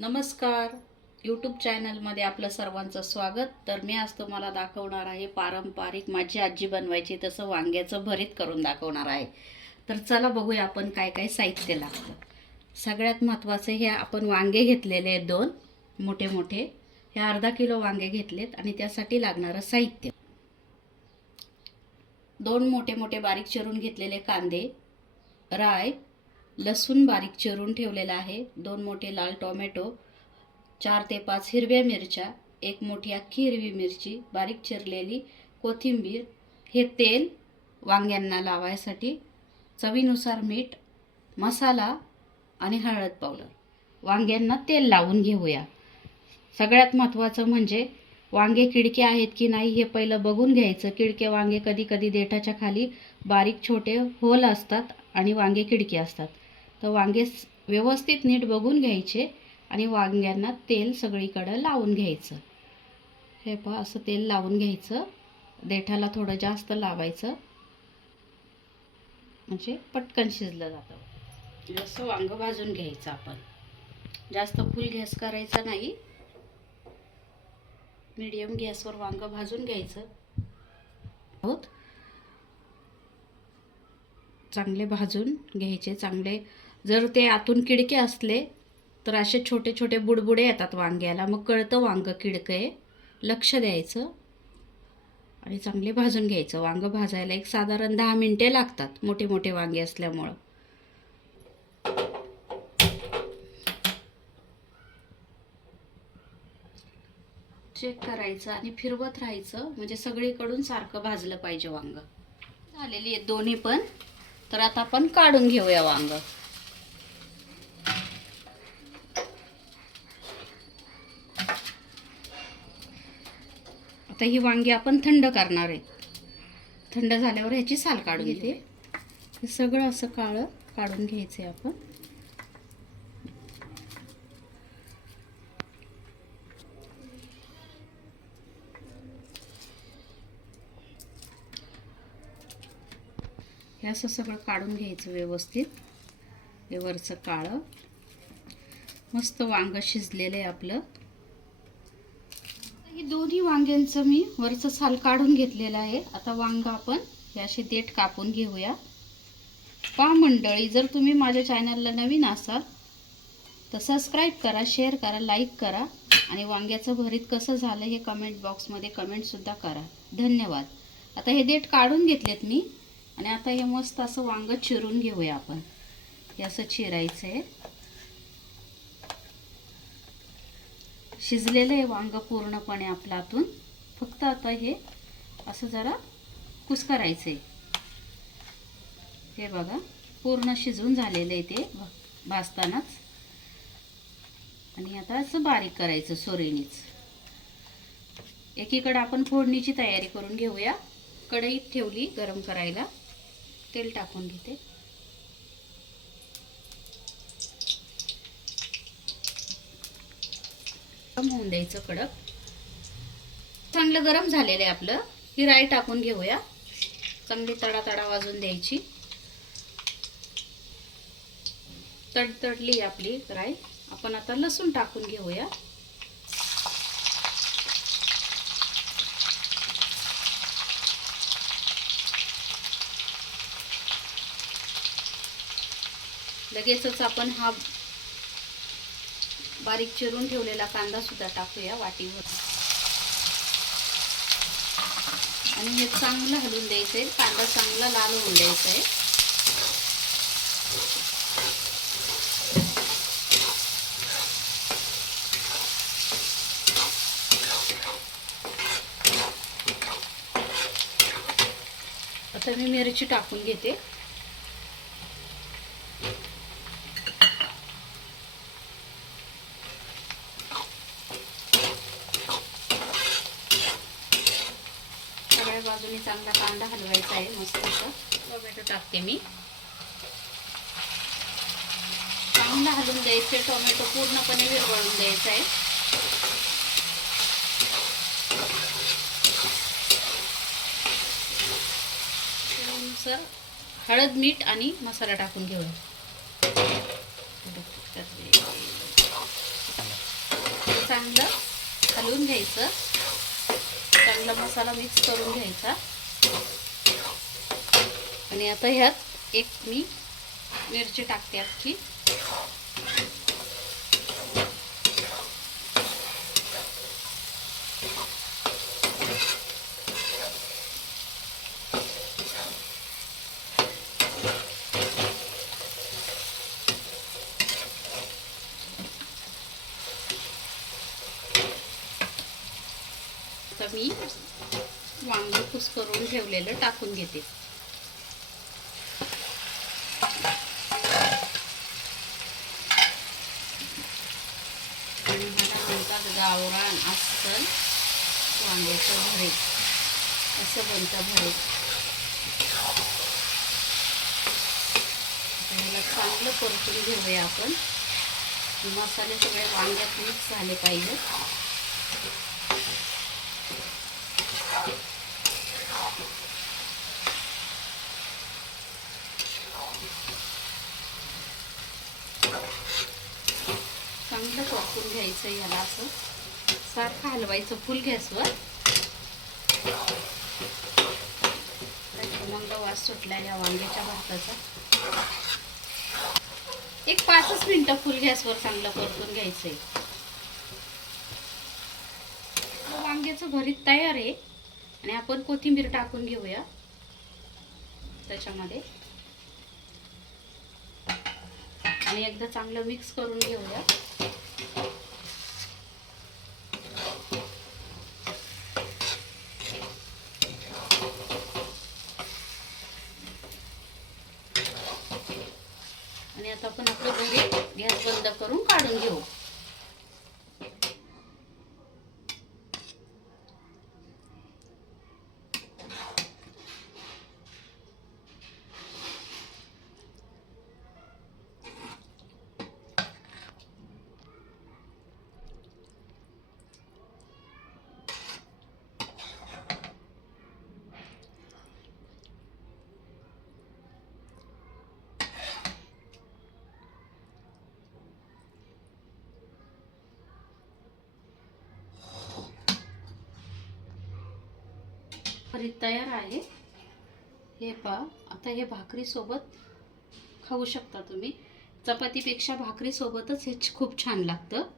नमस्कार. यूट्यूब चॅनलमध्ये आपलं सर्वांचं स्वागत. तर मी आज तुम्हाला दाखवणार आहे पारंपरिक माझी आजी बनवायची तसं वांग्याचं भरीत करून दाखवणार आहे. तर चला बघूया आपण काय काय साहित्य लागतं. सगळ्यात महत्त्वाचं हे आपण वांगे घेतलेले आहेत दोन मोठे मोठे. हे अर्धा किलो वांगे घेतलेत आणि त्यासाठी लागणारं साहित्य. दोन मोठे मोठे बारीक चिरून घेतलेले कांदे राय लसूण बारीक चिरून ठेवलेला आहे. दोन मोठे लाल टोमॅटो चार ते पाच हिरव्या मिरच्या एक मोठी अख्खी हिरवी मिरची बारीक चिरलेली कोथिंबीर. हे तेल वांग्यांना लावायसाठी चवीनुसार मीठ मसाला आणि हळद पावडर. वांग्यांना तेल लावून घेऊया. सगळ्यात महत्त्वाचं म्हणजे वांगे किडके आहेत की नाही हे पहिलं बघून घ्यायचं. किडके वांगे कधी कधी देठाच्या खाली बारीक छोटे होल असतात आणि वांगे किडके असतात. तर वांगे व्यवस्थित नीट बघून घ्यायचे आणि वांग्यांना तेल सगळीकडं लावून घ्यायचं. हे पहा असं तेल लावून घ्यायचं. देठाला थोडं जास्त लावायचं. म्हणजे पटकन शिजलं जातं. जसं वांगं भाजून घ्यायचं आपण. जास्त फुल गॅस करायचा नाही. मीडियम गॅसवर वांगं भाजून घ्यायचं. आहोत चांगले भाजून घ्यायचे. चांगले जर ते आतून किडके असले तर असे छोटे छोटे बुडबुडे येतात वांग्याला. मग कळतं वांगं किडकं आहे. लक्ष द्यायचं आणि चांगले भाजून घ्यायचं. वांगं भाजायला एक साधारण दहा मिनटे लागतात मोठे मोठे वांगे असल्यामुळं. चेक करायचं आणि फिरवत राहायचं. म्हणजे सगळीकडून सारखं भाजलं पाहिजे वांग. झालेली आहेत दोन्ही पण. तर आता आपण काढून घेऊया वांग. आता ही वांगी आपण थंड करणार आहे. थंड झाल्यावर ह्याची साल काढून घेते. हे सगळं असं काळं काढून घ्यायचं आहे आपण. हे असं सगळं काढून घ्यायचं व्यवस्थित. हे वरचं काळं. मस्त वांग शिजलेलं आहे आपलं. ही दोन्ही वांग्यांचं मी वरचं साल काढून घेतलेलं आहे. आता वांग आपण हे असे देठ कापून घेऊया. पहा मंडळी जर तुम्ही माझ्या चॅनलला नवीन असाल तर सबस्क्राईब करा शेअर करा लाईक करा आणि वांग्याचं भरीत कसं झालं हे कमेंट बॉक्समध्ये कमेंटसुद्धा करा. धन्यवाद. आता हे देठ काढून घेतलेत मी आणि आता हे मस्त असं वांग चिरून घेऊया आपण. हे असं चिरायचं आहे शिजलेलं आहे वांग पूर्णपणे आपलं आतून फक्त आता हे असं जरा कुसकरायचं आहे हे बघा पूर्ण शिजून झालेलं आहे ते भाजतानाच. आणि आता असं बारीक करायचं सोरेनीच. एकीकडं आपण फोडणीची तयारी करून घेऊया. कढईत ठेवली गरम करायला. तेल टाकून घेते. होऊन द्यायचं कडक. चांगलं गरम झालेलं आहे आपलं. ही राई टाकून घेऊया. चांगली तडा तडा वाजून द्यायची. तडतडली आपली राई. आपण आता लसूण टाकून घेऊया. लगेचच आपण हा बारीक चिरून ठेवलेला कांदा सुद्धा टाकूया वाटीवर. आणि हे चांगलं हलवून द्यायचं आहे कांदा चांगला लाल होऊन द्यायचा आहे आता मी मिरची टाकून घेते. चांगला कांदा हलवायचा आहे मस्त असं. टोमॅटो टाकते मी. कांदा हलवून द्यायचे टोमॅटो पूर्णपणे विरवळून द्यायचा आहे. त्यानुसार हळद मीठ आणि मसाला टाकून घेऊया. घ्यायचं. चांगला मसाला मिक्स करून घ्यायचा. आणि आता ह्यात एक मी मिरची टाकते अख्खी. मी वांग कुस करून ठेवलेलं टाकून घेते. आणि मला म्हणतात गावरान अस्सल वांग्याचं भरीत असं बनतं भरीत ह्याला चांगलं परतून घेऊया आपण. मसाले सगळे वांग्यात मिक्स झाले पाहिजे चांगलं परतून घ्यायचं याला असं. सारखं हलवायचं फुल गॅसवर. मग वास सुटला या वांग्याच्या भाताचा. एक पाचच मिनिटं फुल गॅसवर चांगलं परतून घ्यायचंय. वांग्याचं भरीत तयार आहे. आणि आपण कोथिंबीर टाकून घेऊया. त्याच्यामध्ये. आणि एकदा चांगलं मिक्स करून घेऊया आणि आता आपण आपलं घरी गॅस बंद करून काढून घेऊ. भाकरी तयार आहे. हे पहा आता हे भाकरीसोबत खाऊ शकता तुम्ही. चपातीपेक्षा भाकरीसोबतच हे छ- खूप छान लागतं.